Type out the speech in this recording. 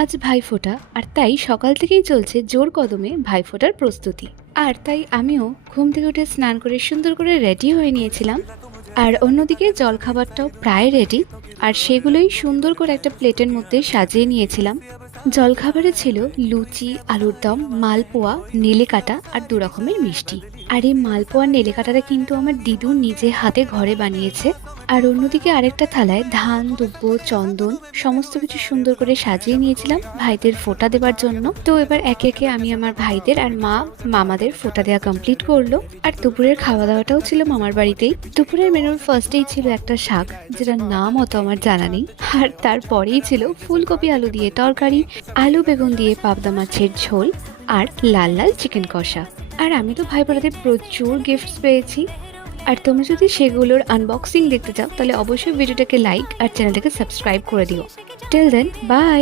আজ ভাইফোঁটা আর তাই সকাল থেকেই চলছে জোর কদমে ভাইফোঁটার প্রস্তুতি। আর তাই আমিও ঘুম থেকে উঠে স্নান করে সুন্দর করে রেডি হয়ে নিয়েছিলাম। আর অন্যদিকে জলখাবারটাও প্রায় রেডি, আর সেগুলোই সুন্দর করে একটা প্লেটের মধ্যে সাজিয়ে নিয়েছিলাম। জলখাবারে ছিল লুচি, আলুর দম, মালপোয়া, নেলেকাটা আর 2 রকমের মিষ্টি। আর এই মালপোয়া নেলেকাটাটা কিন্তু আমার দিদু নিজে হাতে ঘরে বানিয়েছে। আর অন্যদিকে আরেকটা থালায় ধান, দুব্ব, চন্দন সমস্ত কিছু সুন্দর করে সাজিয়ে নিয়েছিলাম ভাইদের ফোঁটা দেওয়ার জন্য। তো এবার একে একে আমি আমার ভাইদের আর মামাদের ফোঁটা দেওয়া কমপ্লিট করলো। আর দুপুরের খাওয়া দাওয়াটাও ছিল মামার বাড়িতেই। দুপুরের মেনুর ফার্স্টেই ছিল একটা শাক, যেটার নাম অত আমার জানা নেই। আর তারপরেই ছিল ফুলকপি আলু দিয়ে তরকারি, আলু বেগুন দিয়ে পাবদা মাছের ঝোল, আর লাল লাল চিকেন কষা। আর আমি তো ভাই বোনেদের প্রচুর গিফটস পেয়েছি। আর তুমি যদি সেগুলোর আনবক্সিং দেখতে চাও তাহলে অবশ্যই ভিডিওটাকে লাইক আর চ্যানেলটাকে সাবস্ক্রাইব করে দিও। Till then, by.